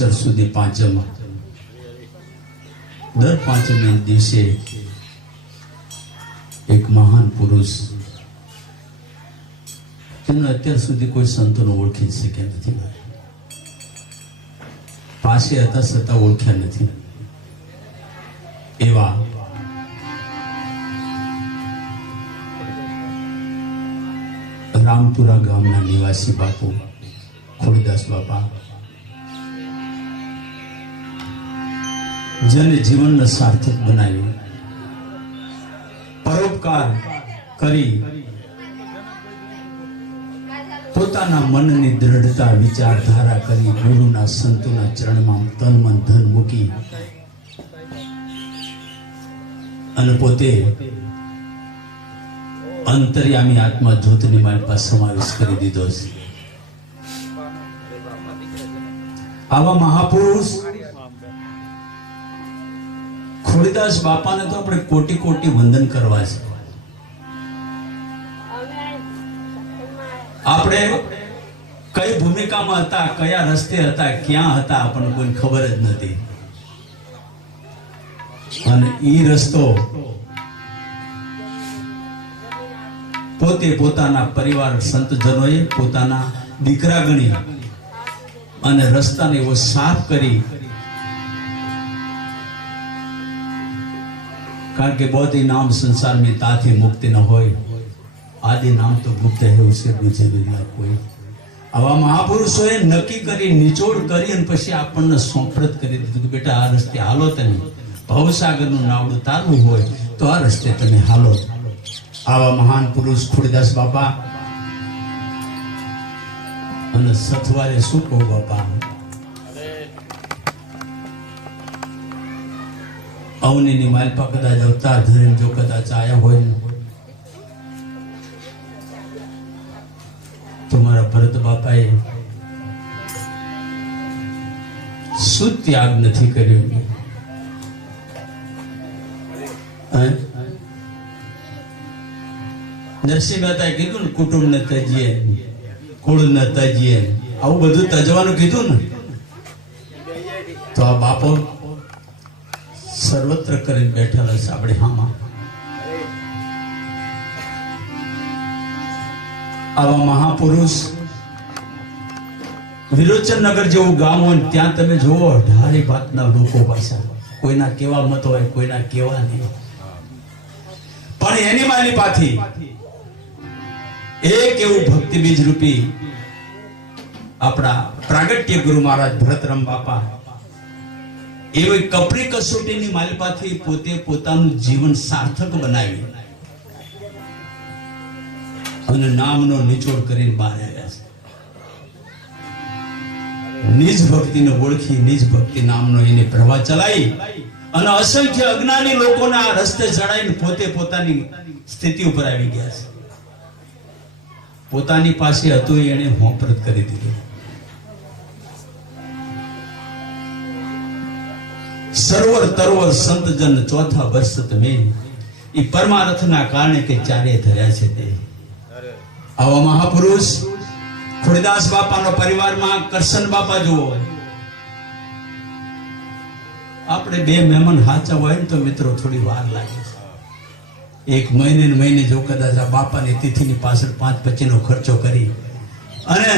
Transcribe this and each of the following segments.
માગસર સુધી પાંચમ. દર પાંચમે દિવસે એક મહાન પુરુષ તેમને અત્યાર સુધી કોઈ સંતોને ઓળખી શક્યા નથી. પાસે હતા છતાં ઓળખ્યા નથી. એવા રામપુરા ગામના નિવાસી બાપુ ખોડીદાસ બાપા જેને જીવનને સાર્થક બનાવ્યું પરોપકાર કરી, પોતાના મનની દ્રઢતા, વિચારધારા કરી ગુરુના સંતોના ચરણમાં તન મન ધન મૂકી અને પોતે અંતર્યામી આત્મા જ્યોતની મારી પાસે સમાવેશ કરી દીધો છે. આવા મહાપુરુષ ખોડીદાસ બાપાને તો આપણે કોટી કોટી વંદન કરવા છે. આપણે કઈ ભૂમિકામાં હતા, કયા રસ્તે હતા, ક્યાં હતા, આપણને કોઈ ખબર જ નથી. અને ઈ રસ્તો પોતે પોતાના પરિવાર સંતજનોએ પોતાના દીકરા ગણી અને રસ્તાને એવો સાફ કરી કારણ કે બૌદ્ધિ નામ સંસાર તાથી મુક્તિ ન હોય. આદિ નામ તો ગુપ્ત હે, ઉસે બીજે વિના કોઈ. આવા મહાપુરુષોએ નક્કી કરી, નિચોડ કરી અને પછી આપણને સોંપરત કરી દીધું કે બેટા, આ રસ્તે હાલો તમે. ભવસાગરનું નાવડું તારવું હોય તો આ રસ્તે તમે હાલો. આવા મહાન પુરુષ ખુરદાસ બાપા અને સથવારે શું કહું બાપા? અવનીની માલપા કદાચ અવતાર ધરીને જો કદાચ આવ્યા હોય તો મારા ભરત બાપાએ શું ત્યાગ નથી કર્યો? હે? નરસિંહ મહેતાએ કીધું ને, કુટુંબ ને તજીએ કુળ ને તજીએ આવું બધું તજવાનું કીધું ને? તો આ બાપો સર્વત્ર કરીને બેઠેલા છે. આપણે હામાં. આવા મહાપુરુષ વિરોચનનગર જેવું ગામ હોય ત્યાં તમે જુઓ ઢાળી ભાતના લોકો પાછા. કોઈના કેવા મત હોય, કોઈના કેવા નહીં. પણ એની માલી પાથી એક એવું ભક્તિ બીજ રૂપી આપણા પ્રાગટ્ય ગુરુ મહારાજ ભરતરામ બાપા એવી કપરી કસોટીની માલિપાથી પોતે પોતાનું જીવન સાર્થક બનાવ્યું. અને નામનો નિચોડ કરીને બહાર આવ્યા છે. નિજ ભક્તિને ઓળખી, નિજ ભક્તિ નામનો એને પ્રવાહ ચલાવી અને અસંખ્ય અજ્ઞાની લોકોને રસ્તે ચડાવીને પોતે પોતાની સ્થિતિ ઉપર આવી ગયા છે. પોતાની પાસે હતું એને હોંપરત કરી દીધું. સરોવર તરોવર સંતજન ચોથા વર્ષ તમે એ પરમાર્થના કારણે કે ચારે ધર્યા છે તે. આવા મહાપુરુષ ખોડીદાસ બાપાનો પરિવારમાં કરશન બાપા જુઓ. આપણે બે મહેમાન હાચા હોય ને તો મિત્રો થોડી વાર લાગે. એક મહિને મહિને જો કદાચ આ બાપાની તિથિની પાછળ પાંચ પચીનો ખર્ચો કરી. અને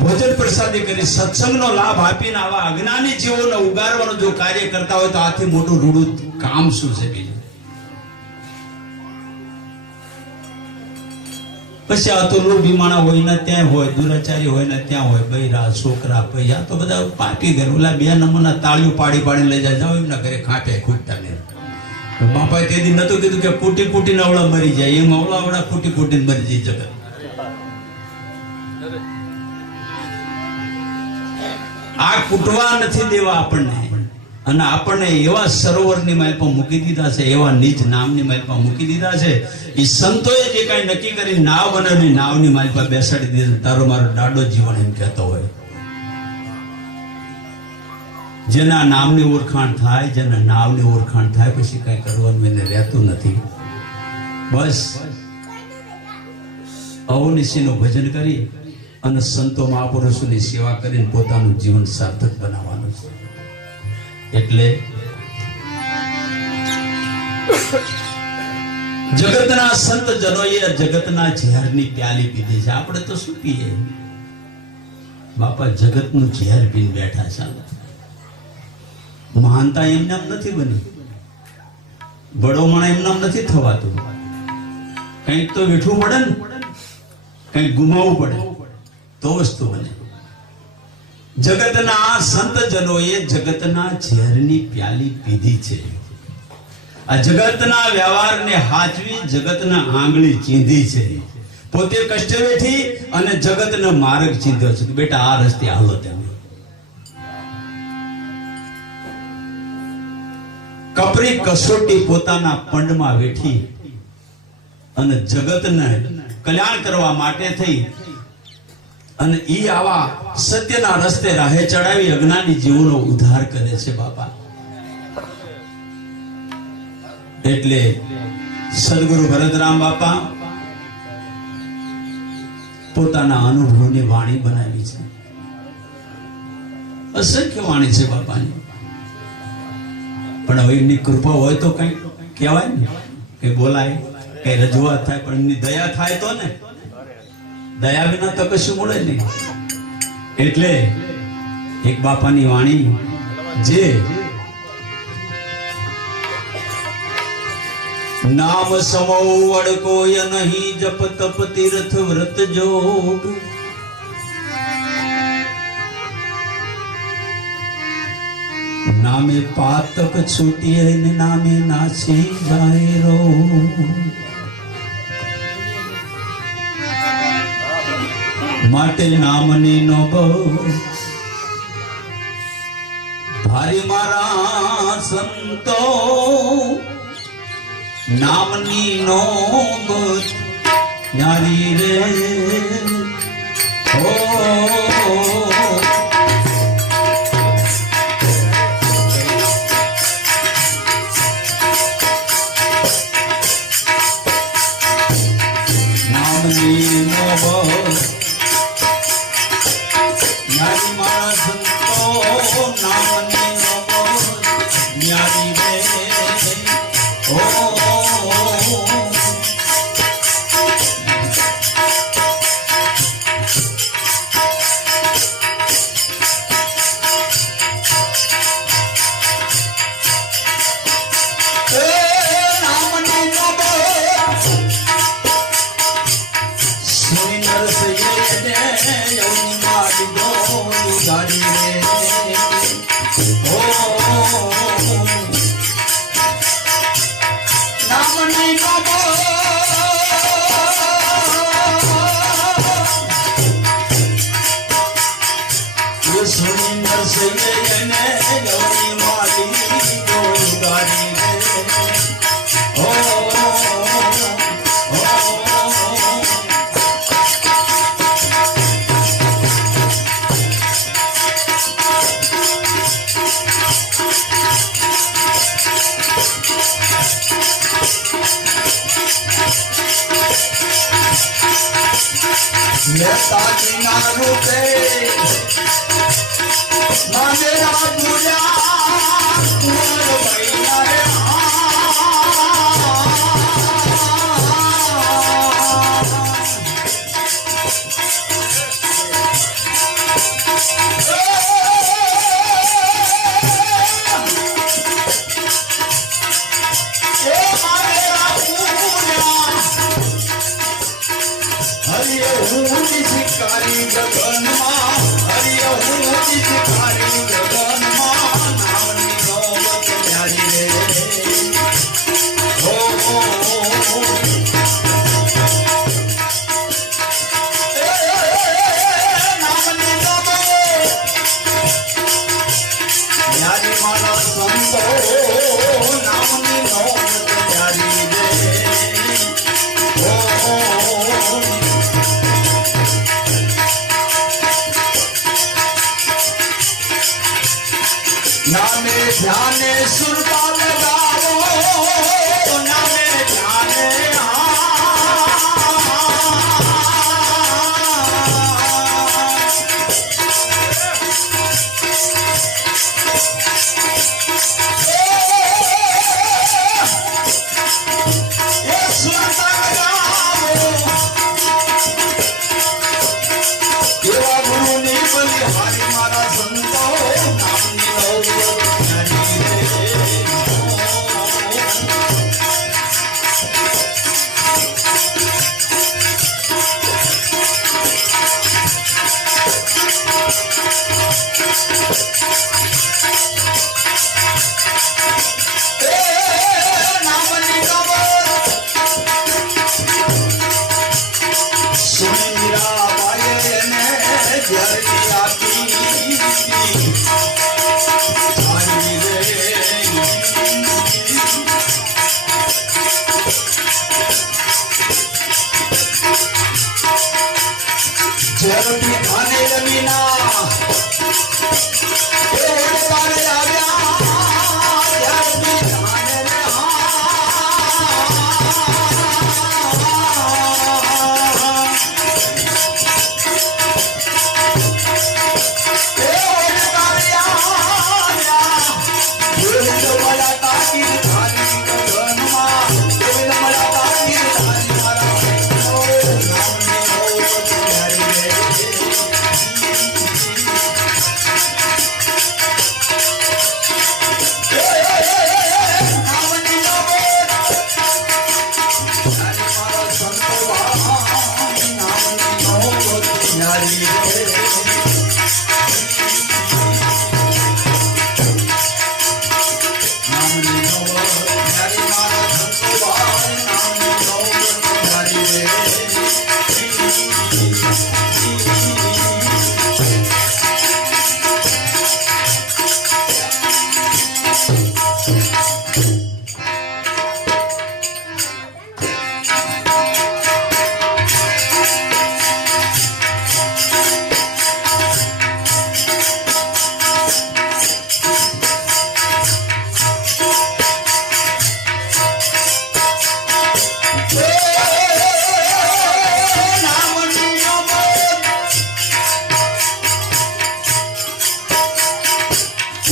ભોજન પ્રસાદી કરી સત્સંગનો લાભ આપીને આવા અજ્ઞાની જીવોને ઉગારવાનો જો કાર્ય કરતા હોય તો આથી મોટું રૂડું કામ શું છે બીજું? પછી આ તો લોક બીમાણા હોય ને ત્યાં હોય, દુરાચારી હોય ને ત્યાં હોય, બૈરા, છોકરા, પૈયા, તો બધા પાકી ઘર ઓલા બે નંબરના તાળીઓ પાડી પાડી લઈ જાય. જાઓ એમના ઘરે ખાંટે ખૂટતા નહીં. બાપાએ તેથી નતું કીધું કે કૂટી કૂટીને અવળા મરી જાય. એમ અવળા અવળા ફૂટી કૂટીને મરી જાય જગત. આ કૂટવા નથી દેવા આપણને. અને આપણને એવા સરોવરની માલપા મૂકી દીધા છે, એવા નિજ નામની માલપા મૂકી દીધા છે. એ સંતોએ જે કાંઈ નક્કી કરી નાવ બનાવી નાવની માલપા બેસાડી દીધા તારો મારો દાડો જીવન એમ કહેતો હોય. જેના નામની ઓળખાણ થાય, જેના નાવની ઓળખાણ થાય, પછી કઈ કરવાનું એને રહેતું નથી. બસ. અવનિશીનું ભજન કરી અને સંતો મહાપુરુષોની સેવા કરીને પોતાનું જીવન સાર્થક બનાવવાનું છે. એટલે જગતના સંત જનોએ જગતના ઝેરની પ્યાલી પીધી છે. આપણે તો શું પીએ? બાપા, જગતનું ઝેર પીને બેઠા ચાલો. મહાનતા એમને નથી બની. બળોમણ એમને નથી થવાતું. કંઈક તો વેઠવું પડે ને. કંઈક ગુમાવવું પડે. તો વસ્તુ બને જગતના સંતજનોએ જગતના ઝેરની પ્યાલી પીધી છે. આ જગતના વ્યવહારને હાચવી, જગતના આંગળી ચીંધી છે. પોતે કષ્ટ વેઠી અને જગતનો માર્ગ ચીંધ્યો છે. બેટા, આ રસ્તે હાલો તેમ. કપરી કસોટી પોતાના પંડમાં વેઠી અને જગતને કલ્યાણ કરવા માટે થઈ અને ઈ આવા સત્યના રસ્તે રાહે ચડાવી અજ્ઞાની જીવોનો ઉદ્ધાર કરે છે બાપા. એટલે સદગુરુ ભરતરામ બાપા પોતાના અનુભવની વાણી બનાવી છે. અસંખ્ય વાણી છે બાપાની. પણ હવે એમની કૃપા હોય તો કઈ કહેવાય ને? કઈ બોલાય, કઈ રજૂઆત થાય, પણ એમની દયા થાય તો ને? દયા વિના તો કશું મળે નહીં. એટલે એક બાપાની વાણી જે નામ સમો અડકોય નહીં જપ તપ તીર્થ વ્રત જોગ નામે પાતક છૂટીએ નામે નાસી જાય રો માટે નામની નો બહુ ભારી મારા સંતો નામની નો ન્યારી રે. નેતાજીના રૂપે મામેરા પૂજા કુંવર નામે ધ્યાને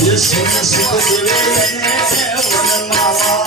યે સુન સુખ દેવે વન માવા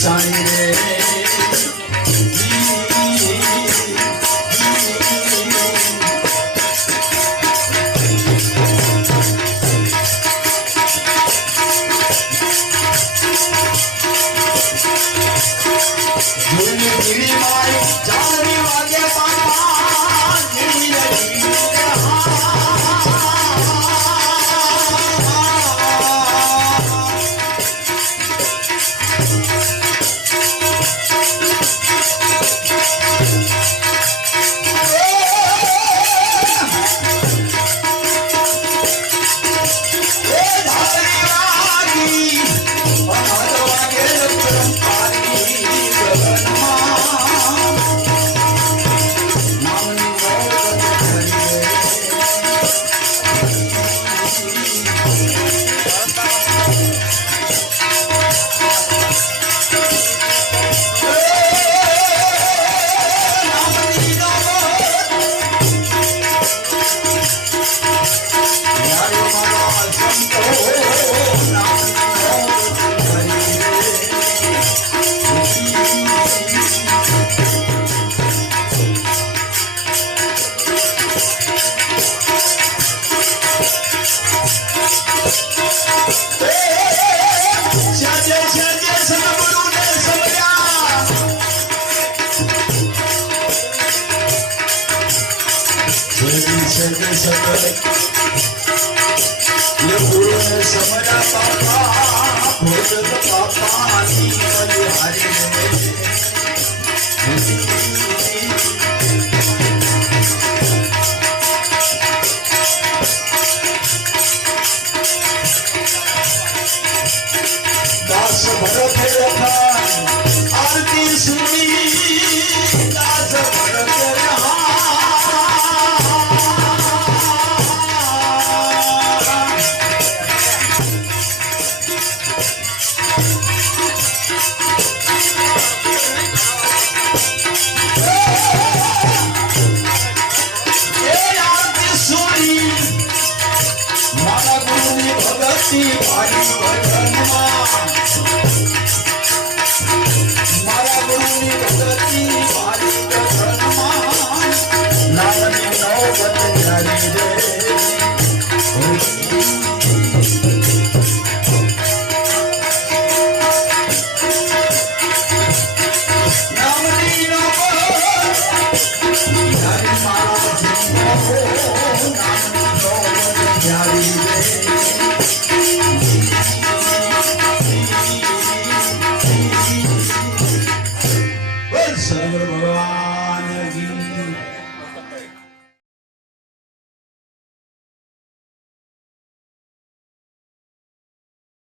sorry. સમરા પાપા ભોજન પાપા હરે